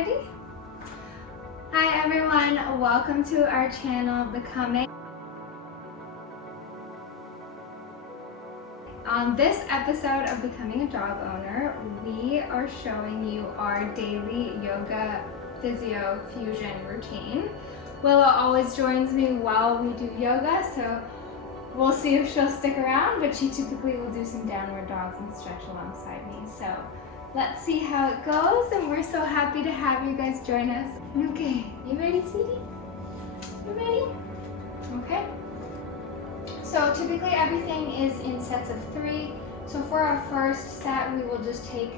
Ready? Hi everyone, welcome to our channel, Becoming. On this episode of Becoming a Dog Owner, we are showing you our daily Yoga Physio Fusion routine. Willa always joins me while we do yoga, so we'll see if she'll stick around, but she typically will do some downward dogs and stretch alongside me. So let's see how it goes, and we're so happy to have you guys join us. Okay, you ready, sweetie? You ready? Okay. So typically everything is in sets of 3. So for our first set, we will just take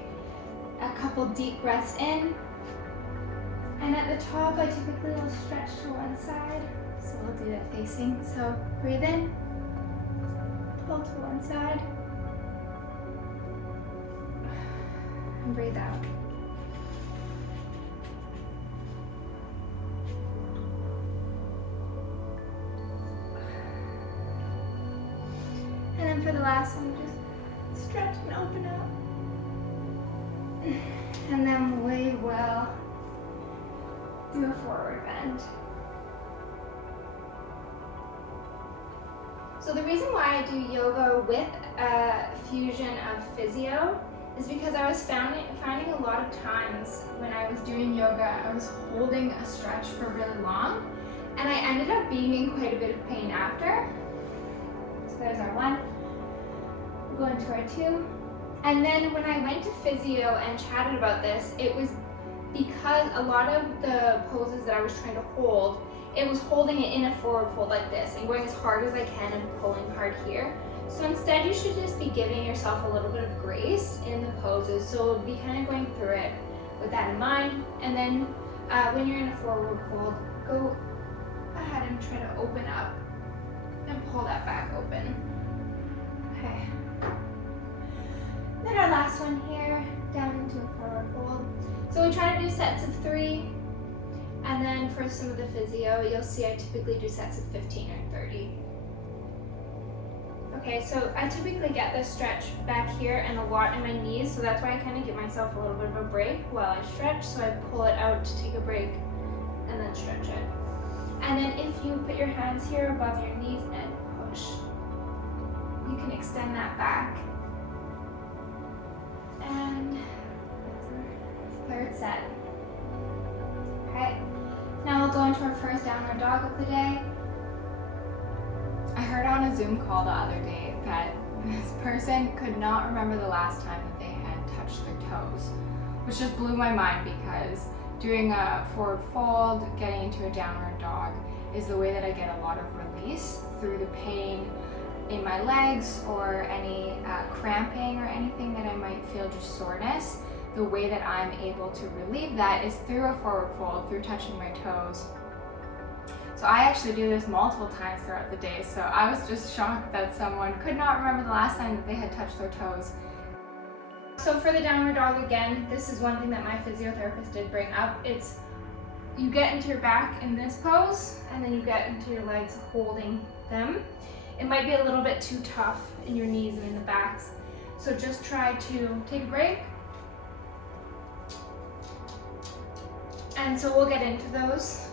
a couple deep breaths in. And at the top, I typically will stretch to one side. So we'll do that facing. So breathe in, pull to one side, and breathe out. And then for the last one, just stretch and open up. And then we will do a forward bend. So the reason why I do yoga with a fusion of physio is because I was finding a lot of times when I was doing yoga, I was holding a stretch for really long, and I ended up being in quite a bit of pain after. So there's our 1. We'll go into our 2. And then when I went to physio and chatted about this, it was because a lot of the poses that I was trying to hold, it was holding it in a forward fold like this and going as hard as I can and pulling hard here. So instead you should just be giving yourself a little bit of grace in the poses. So we'll be kind of going through it with that in mind. And then when you're in a forward fold, go ahead and try to open up and pull that back open. Okay. Then our last one here, down into a forward fold. So we try to do sets of 3, and then for some of the physio, you'll see I typically do sets of 15 or 30. Okay, so I typically get this stretch back here and a lot in my knees, so that's why I kind of give myself a little bit of a break while I stretch. So I pull it out to take a break and then stretch it. And then if you put your hands here above your knees and push, you can extend that back. And third set. Okay, now we'll go into our first downward dog of the day. I heard on a Zoom call the other day that this person could not remember the last time that they had touched their toes, which just blew my mind because doing a forward fold, getting into a downward dog is the way that I get a lot of release through the pain in my legs or any cramping or anything that I might feel, just soreness. The way that I'm able to relieve that is through a forward fold, through touching my toes. So I actually do this multiple times throughout the day, so I was just shocked that someone could not remember the last time that they had touched their toes. So for the downward dog again, this is one thing that my physiotherapist did bring up. It's you get into your back in this pose, and then you get into your legs holding them. It might be a little bit too tough in your knees and in the backs, so just try to take a break. And so we'll get into those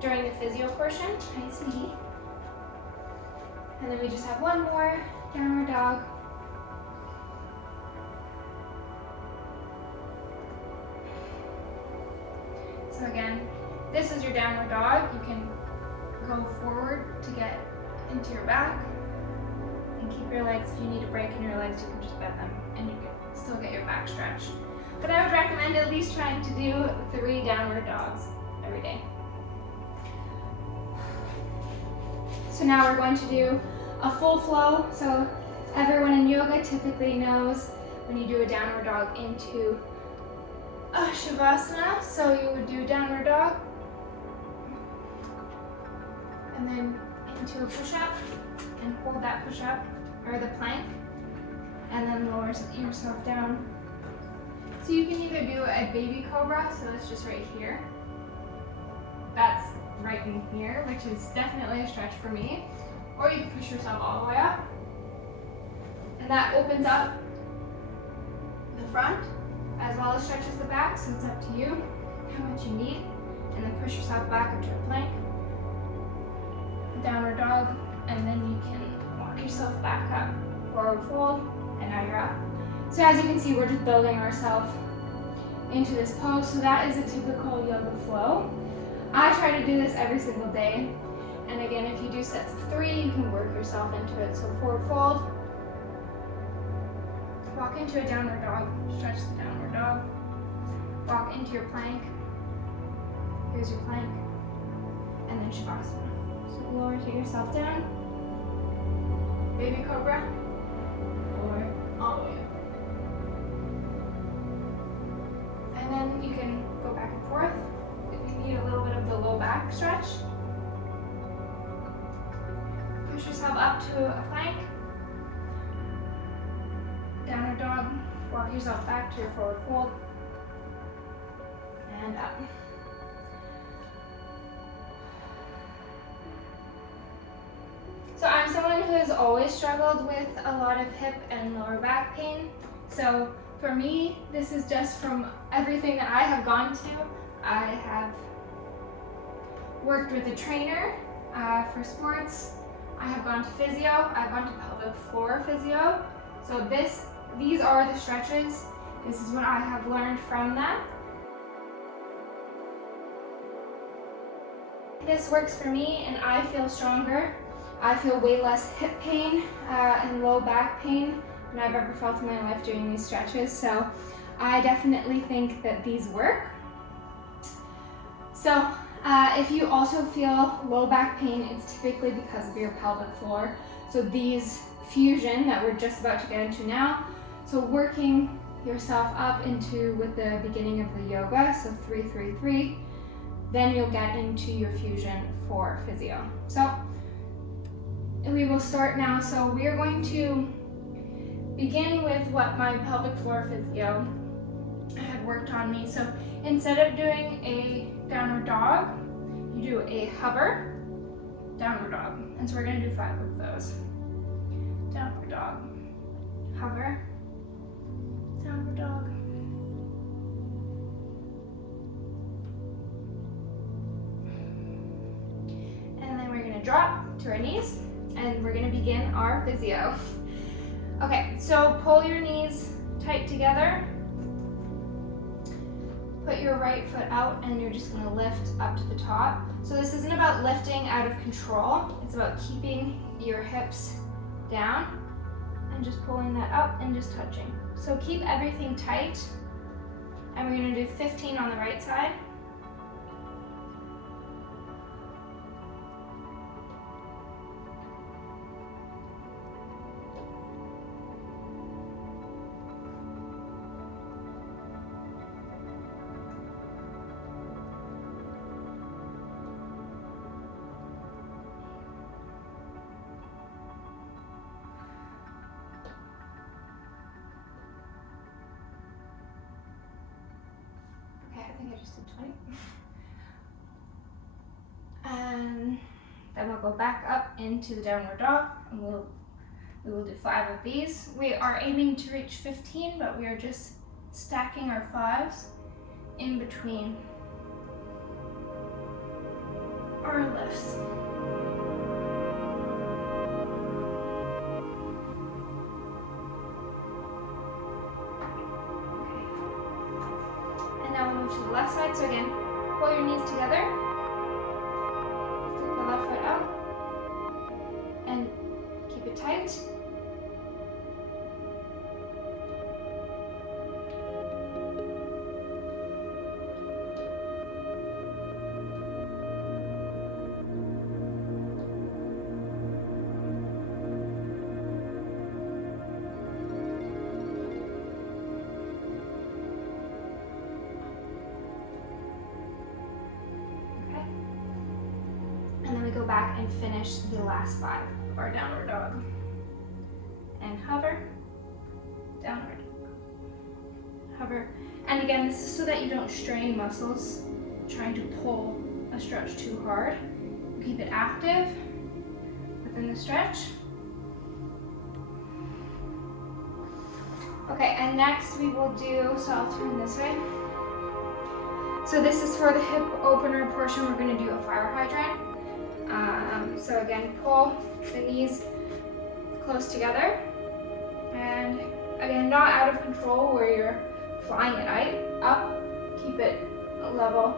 during the physio portion. Hi, sweetie. And then we just have one more downward dog. So again, this is your downward dog. You can go forward to get into your back and keep your legs. If you need a break in your legs, you can just bend them and you can still get your back stretched. But I would recommend at least trying to do 3 downward dogs every day. So now we're going to do a full flow. So everyone in yoga typically knows when you do a downward dog into a shavasana. So you would do downward dog and then into a push-up and hold that push-up or the plank and then lower yourself down. So you can either do a baby cobra, so that's just right here. That's right in here, which is definitely a stretch for me. Or you can push yourself all the way up. And that opens up the front as well as stretches the back, so it's up to you. how much you need, and then push yourself back into a plank, downward dog, and then you can walk yourself back up, forward fold, and now you're up. So as you can see, we're just building ourselves into this pose. So that is a typical yoga flow. I try to do this every single day. And again, if you do sets of 3, you can work yourself into it. So forward fold, walk into a downward dog, stretch the downward dog, walk into your plank, here's your plank, and then Shavasana. So lower to yourself down, baby cobra, lower, all the way up. And then you can go back and forth if you need a little bit of the low back stretch. Push yourself up to a plank, downward dog, walk yourself back to your forward fold, and up. So I'm someone who has always struggled with a lot of hip and lower back pain. So for me, this is just from everything that I have gone to. I have worked with a trainer for sports. I have gone to physio. I've gone to pelvic floor physio. So these are the stretches. This is what I have learned from that. This works for me and I feel stronger. I feel way less hip pain and low back pain than I've ever felt in my life doing these stretches. So I definitely think that these work. So if you also feel low back pain, it's typically because of your pelvic floor. So these fusion that we're just about to get into now, so working yourself up into with the beginning of the yoga, so 3-3-3, then you'll get into your fusion for physio. So we will start now. So we are going to begin with what my pelvic floor physio had worked on me. So instead of doing a downward dog, you do a hover, downward dog. And so we're going to do 5 of those. Downward dog, hover, downward dog, and then we're going to drop to our knees and we're going to begin our physio. Okay, so pull your knees tight together, put your right foot out, and you're just going to lift up to the top. So this isn't about lifting out of control, it's about keeping your hips down and just pulling that up and just touching. So keep everything tight, and we're going to do 15 on the right side. I think I just did 20. And then we'll go back up into the downward dog, and we will do 5 of these. We are aiming to reach 15, but we are just stacking our 5s in between our lifts. Now we'll move to the left side. So again, pull your knees together, stick the left foot out, and keep it tight. And then we go back and finish the last 5 of our downward dog. And hover, downward, hover. And again, this is so that you don't strain muscles trying to pull a stretch too hard. Keep it active within the stretch. Okay, and next we will do, so I'll turn this way. So So this is for the hip opener portion. We're gonna do a fire hydrant. So again, pull the knees close together. And again, not out of control where you're flying it up. Keep it level.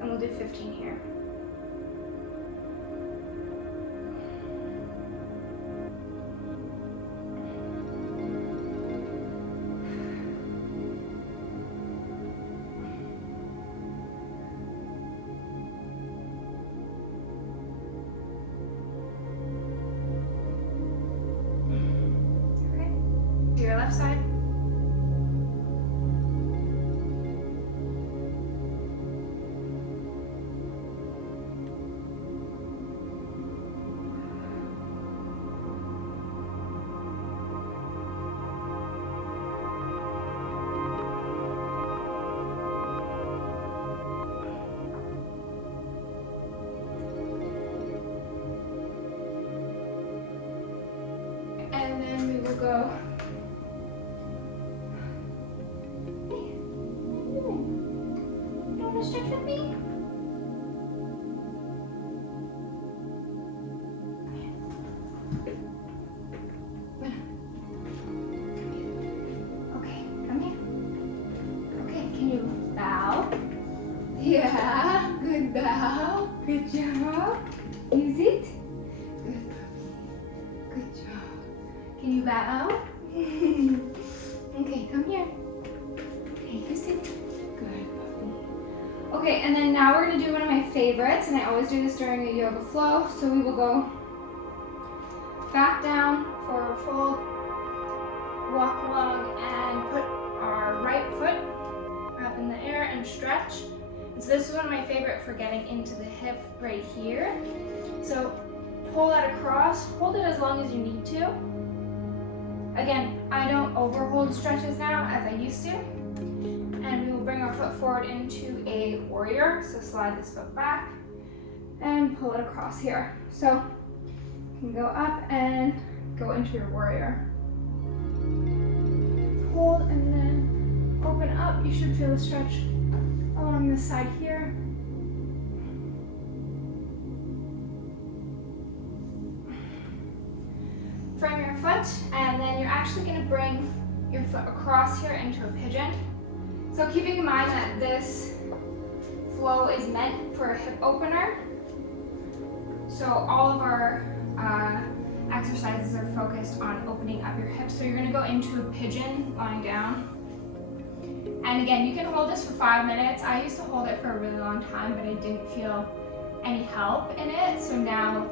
And we'll do 15 here. To your left side. And then we will go. Stretch with me. Okay, come here. Okay, can you bow? Yeah, good bow. Good job. Use it. Good puppy. Good job. Can you bow? Okay, come here. Okay, you sit. Good. Okay, and then now we're gonna do one of my favorites, and I always do this during a yoga flow. So we will go back down, forward fold, walk along, and put our right foot up in the air and stretch. And so this is one of my favorite for getting into the hip right here. So pull that across, hold it as long as you need to. Again, I don't overhold stretches now as I used to. And we will bring our foot forward into a warrior. So slide this foot back and pull it across here. So you can go up and go into your warrior. Hold and then open up. You should feel a stretch along this side here. Frame your foot, and then you're actually going to bring your foot across here into a pigeon. So keeping in mind that this flow is meant for a hip opener, so all of our exercises are focused on opening up your hips. So you're going to go into a pigeon lying down. And again, you can hold this for 5 minutes. I used to hold it for a really long time, but I didn't feel any help in it. So now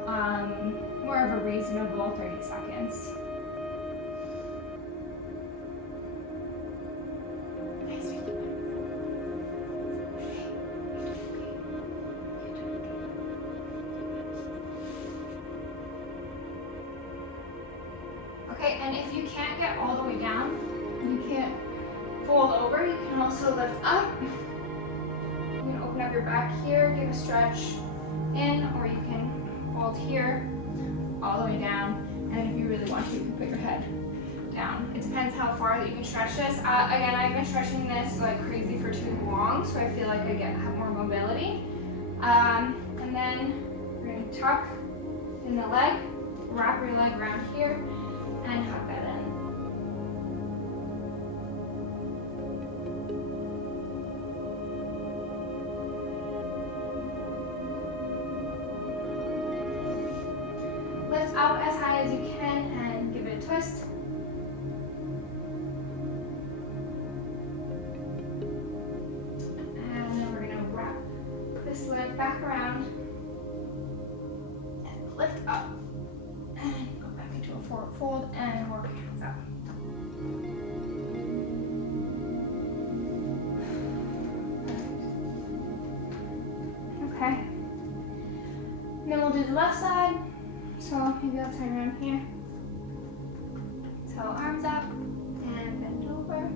more of a reasonable 30 seconds. Okay, and if you can't get all the way down, you can't fold over, you can also lift up. You can open up your back here, give a stretch in, or you can hold here all the way down. And if you really want to, you can put your head down. It depends how far that you can stretch this. Again, I've been stretching this like crazy for too long, so I feel like I have more mobility. And then we're going to tuck in the leg, wrap your leg around here, and hug that in. Lift up as high as you can and give it a twist. And then we're going to wrap this leg back around and lift up. And go back into a forward fold and work your hands up. Okay. And then we'll do the left side. So maybe I'll turn around here. So arms up and bend over.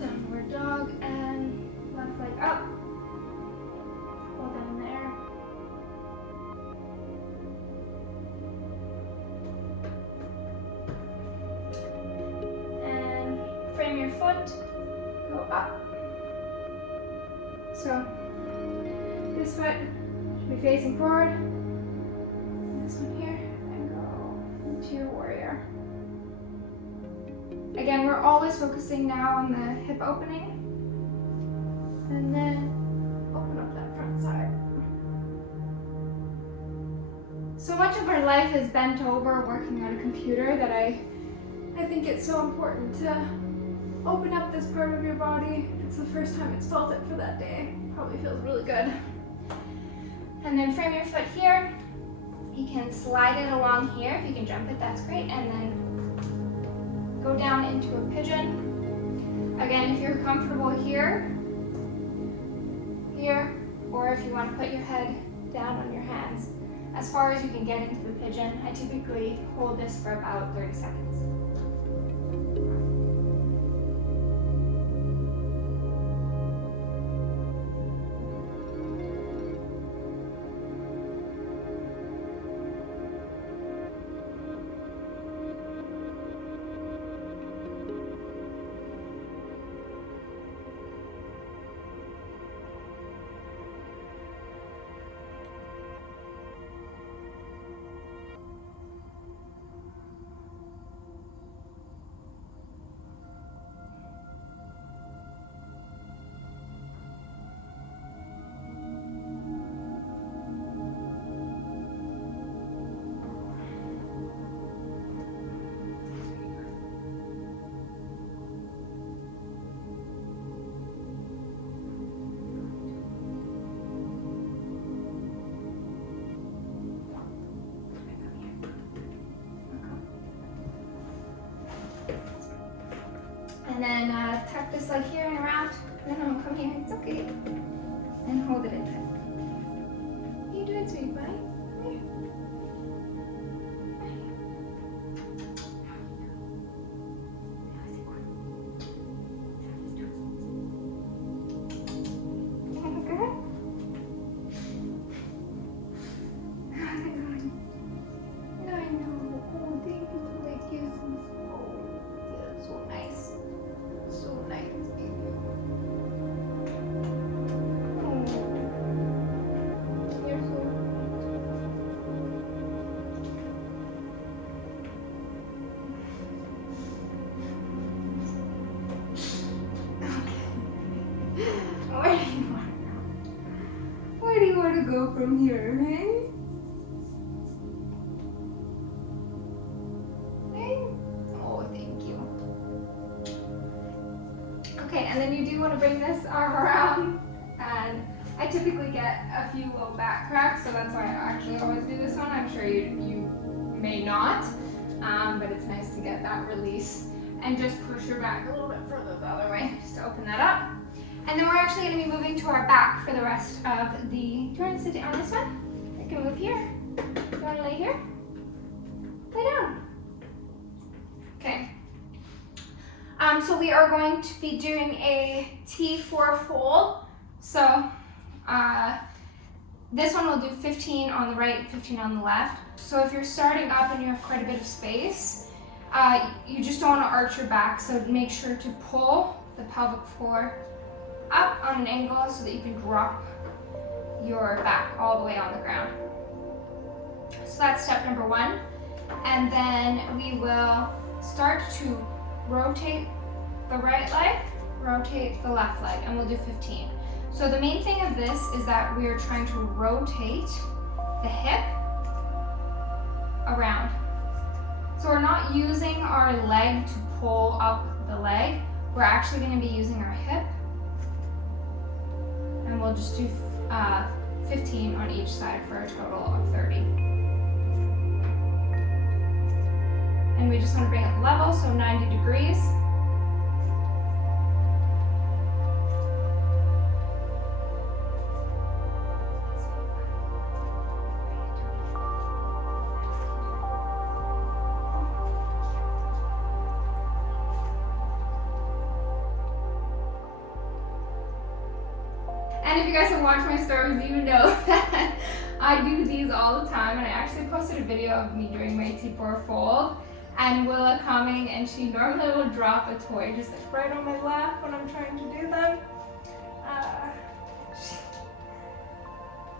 Downward dog and left leg up. Hold down in the air. And frame your up. So this foot should be facing forward. This one here, and go into your warrior. Again, we're always focusing now on the hip opening. And then open up that front side. So much of our life is bent over working on a computer that I think it's so important to open up this part of your body. If it's the first time it's felt it for that day, probably feels really good. And then frame your foot here. You can slide it along here. If you can jump it, that's great. And then go down into a pigeon. Again, if you're comfortable here, or if you want to put your head down on your hands, as far as you can get into the pigeon. I typically hold this for about 30 seconds. And then tuck this leg here and around. No, come here, it's okay. And hold it in tight. What are you doing, sweetie pie? Come here. Where do you want to go from here, hey? Hey? Oh, thank you. Okay, and then you do want to bring this arm around, and I typically get a few low back cracks, so that's why I actually always do this one. I'm sure you may not, but it's nice to get that release. And just push your back a little bit further the other way, just to open that up. And then we're actually going to be moving to our back for the rest of the... Do you want to sit on this one? You can move here. Do you want to lay here? Lay down. Okay. So we are going to be doing a T4 fold. So this one will do 15 on the right, 15 on the left. So if you're starting up and you have quite a bit of space, you just don't want to arch your back. So make sure to pull the pelvic floor up on an angle so that you can drop your back all the way on the ground. So that's step number one. And then we will start to rotate the right leg, rotate the left leg, and we'll do 15. So the main thing of this is that we are trying to rotate the hip around. So we're not using our leg to pull up the leg. We're actually going to be using our hip. And we'll just do 15 on each side for a total of 30. And we just want to bring it level, so 90 degrees. And if you guys have watched my stories, you know that I do these all the time. And I actually posted a video of me doing my T4 fold. and Willa coming, and she normally will drop a toy just like right on my lap when I'm trying to do them.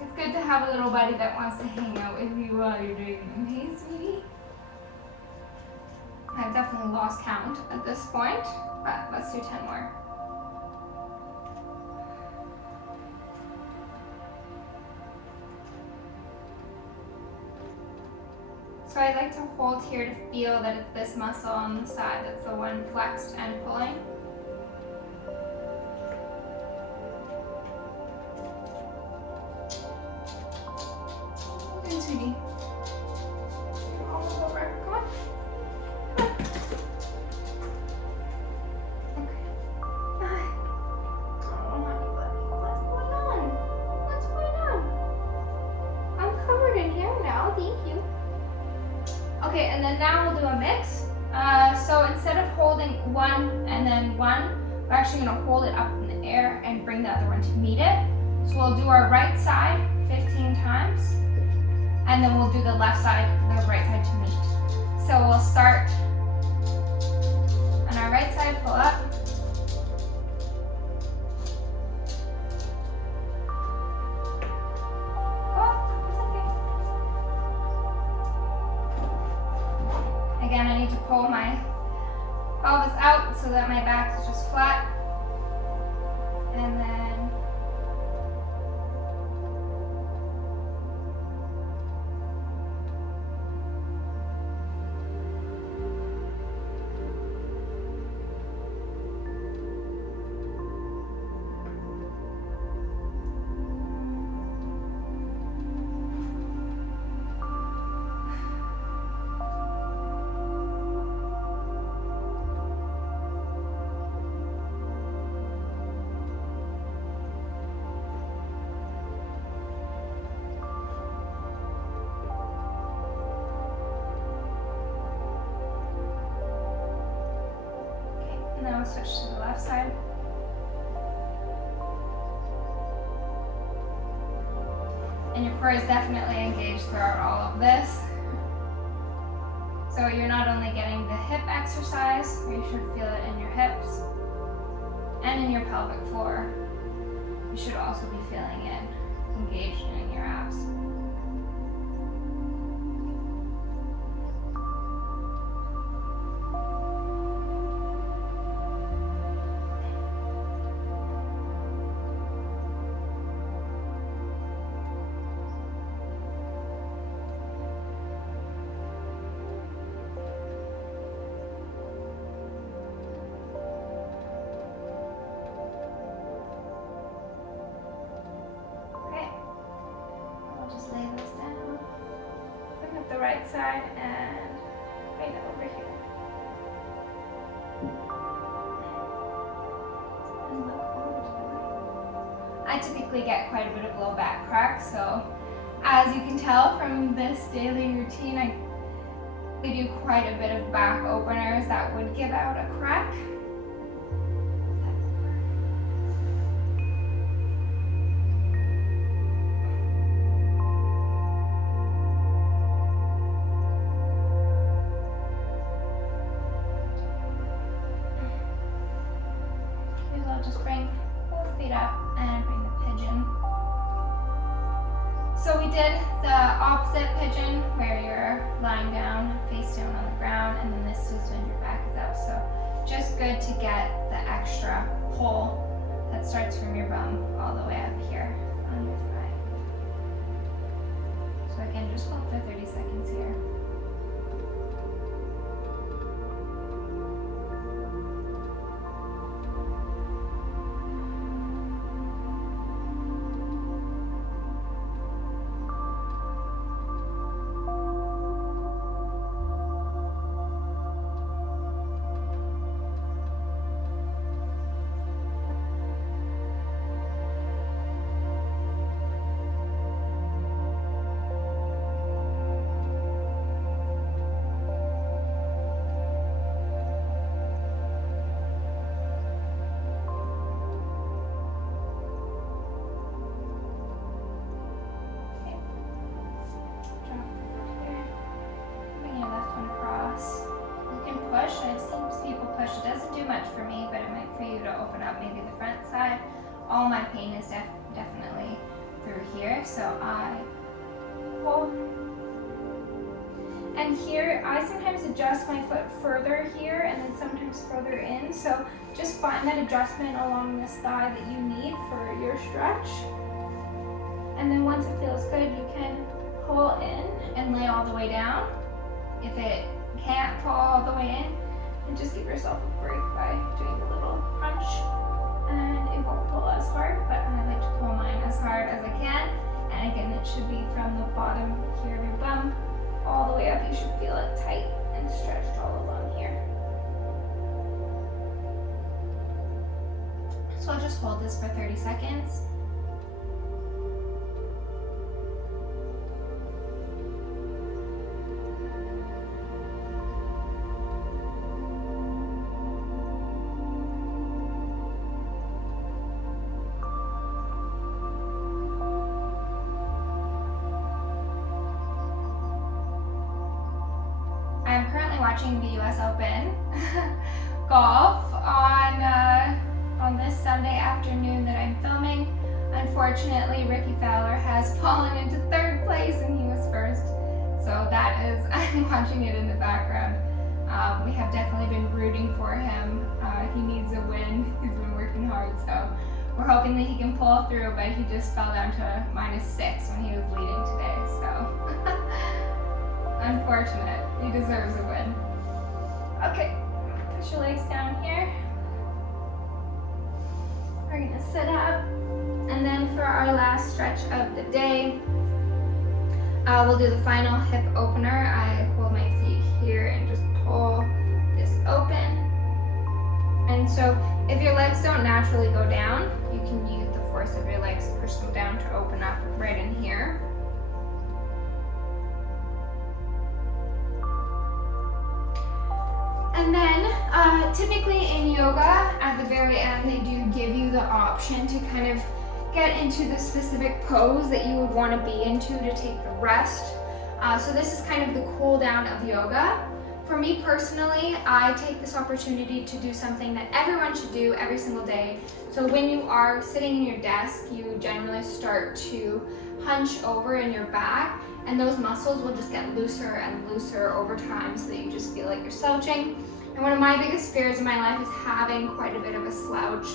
It's good to have a little buddy that wants to hang out with you while you're doing them. Hey, sweetie? I've definitely lost count at this point, but let's do 10 more. So I like to hold here to feel that it's this muscle on the side that's the one flexed and pulling. Good, sweetie. You're almost over. Come on. Come on. Okay. Oh, honey bunny. What's going on? What's going on? I'm covered in hair now. Thank you. Okay, and then now we'll do a mix. So instead of holding one and then one, we're actually going to hold it up in the air and bring the other one to meet it. So we'll do our right side 15 times, and then we'll do the left side, the right side to meet. So we'll start on our right side, pull up. Again, I need to pull my pelvis out so that my back is just flat. And then now we'll switch to the left side. And your core is definitely engaged throughout all of this. So you're not only getting the hip exercise, you should feel it in your hips and in your pelvic floor. You should also be feeling it engaged in your abs. The right side and bring it over here. And look over to the right. I typically get quite a bit of low back crack, so as you can tell from this daily routine, I do quite a bit of back openers that would give out a crack. Just bring both feet up and bring the pigeon. So we did the opposite pigeon where you're lying down, face down on the ground, and then this is when your back is up. So just good to get the extra pull that starts from your bum all the way up here on your thigh. So again, just hold for 30 seconds here. open up maybe the front side. All my pain is definitely through here, so I pull. And here, I sometimes adjust my foot further here and then sometimes further in. So just find that adjustment along this thigh that you need for your stretch. And then once it feels good, you can pull in and lay all the way down. If it can't pull all the way in, then just give yourself a break by doing a little crunch. And it won't pull as hard, but I like to pull mine as hard as I can. And again, it should be from the bottom here of your bum all the way up. You should feel it tight and stretched all along here. So I'll just hold this for 30 seconds. I'm currently watching the US Open golf on this Sunday afternoon that I'm filming. Unfortunately, Ricky Fowler has fallen into third place and he was first. So that is, I'm watching it in the background. We have definitely been rooting for him. He needs a win. He's been working hard, so we're hoping that he can pull through, but he just fell down to -6 when he was leading today, so unfortunate. He deserves a win. Okay, push your legs down here. We're gonna sit up, and then for our last stretch of the day, we'll do the final hip opener. I hold my feet here and just pull this open. And so if your legs don't naturally go down, you can use the force of your legs to push them down to open up right in here. And then typically in yoga, at the very end, they do give you the option to kind of get into the specific pose that you would want to be into to take the rest. So this is kind of the cool down of yoga. For me personally, I take this opportunity to do something that everyone should do every single day. So when you are sitting in your desk, you generally start to hunch over in your back, and those muscles will just get looser and looser over time so that you just feel like you're slouching. And one of my biggest fears in my life is having quite a bit of a slouch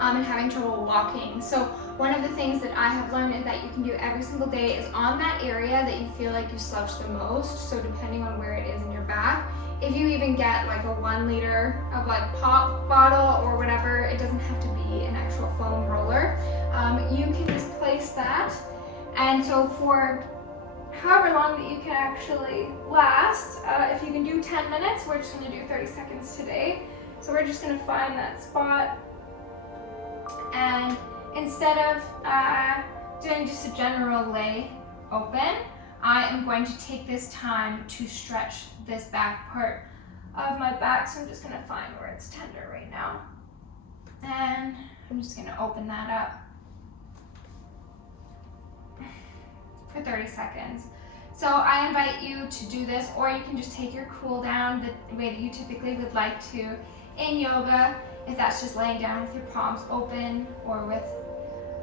and having trouble walking. So one of the things that I have learned is that you can do every single day is on that area that you feel like you slouch the most. So depending on where it is in your back, if you even get like a 1 liter of like pop bottle or whatever, it doesn't have to be an actual foam roller. You can just place that. And so for however long that you can actually last, if you can do 10 minutes, we're just gonna do 30 seconds today. So we're just gonna find that spot. And instead of doing just a general lay open, I am going to take this time to stretch this back part of my back. So I'm just gonna find where it's tender right now. And I'm just gonna open that up for 30 seconds. So I invite you to do this, or you can just take your cool down the way that you typically would like to in yoga. If that's just laying down with your palms open, or with,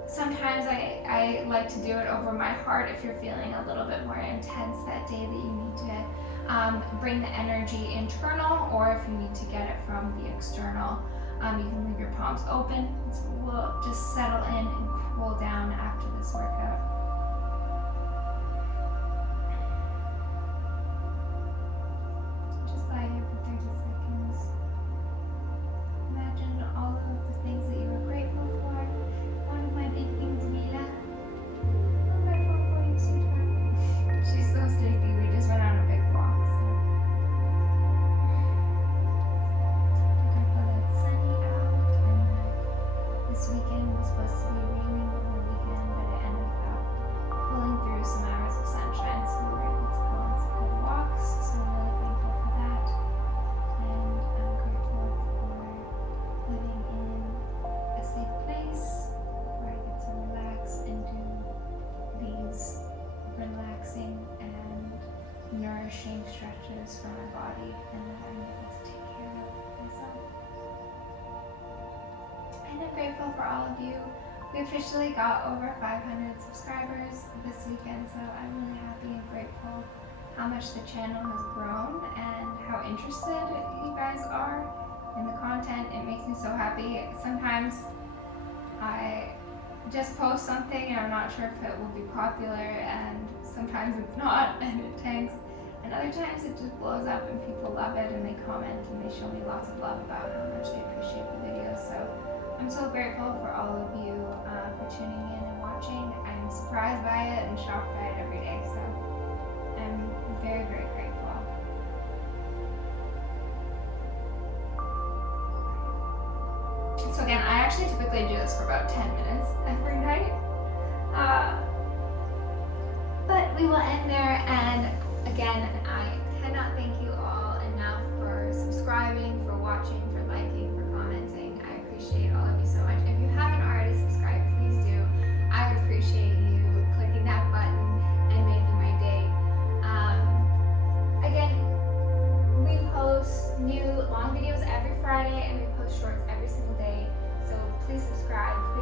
sometimes I like to do it over my heart if you're feeling a little bit more intense that day that you need to bring the energy internal, or if you need to get it from the external, you can leave your palms open. So we'll just settle in and cool down after this workout. Just lie here for 30 seconds. Imagine all of the things that you were grateful for. One of my big things, Willa. I'm grateful for you, sweetheart. She's so sleepy. We just went on a big walk. So. I'm grateful that it's sunny out, and that this weekend was supposed to be raining the whole weekend, but it ended up pulling through some hours of sunshine, so we were able to go on some good walks. So I'm really thankful for that. And I'm grateful for living in a safe place where I get to relax and do these relaxing and nourishing stretches for my body, and that I'm able to take care of myself. grateful for all of you. We officially got over 500 subscribers this weekend, so I'm really happy and grateful how much the channel has grown and how interested you guys are in the content. It makes me so happy. Sometimes I just post something and I'm not sure if it will be popular, and sometimes it's not and it tanks, and other times it just blows up and people love it and they comment and they show me lots of love about how much they appreciate the videos. So I'm so grateful for all of you for tuning in and watching. I'm surprised by it and shocked by it every day, so I'm very, very grateful. So again, I actually typically do this for about 10 minutes every night. But we will end there, and again, I cannot thank you all enough for subscribing, for watching, for liking, for commenting. I appreciate all of you so much. If you haven't already subscribed, please do. I would appreciate you clicking that button and making my day. Again, we post new long videos every Friday and we post shorts every single day. So please subscribe.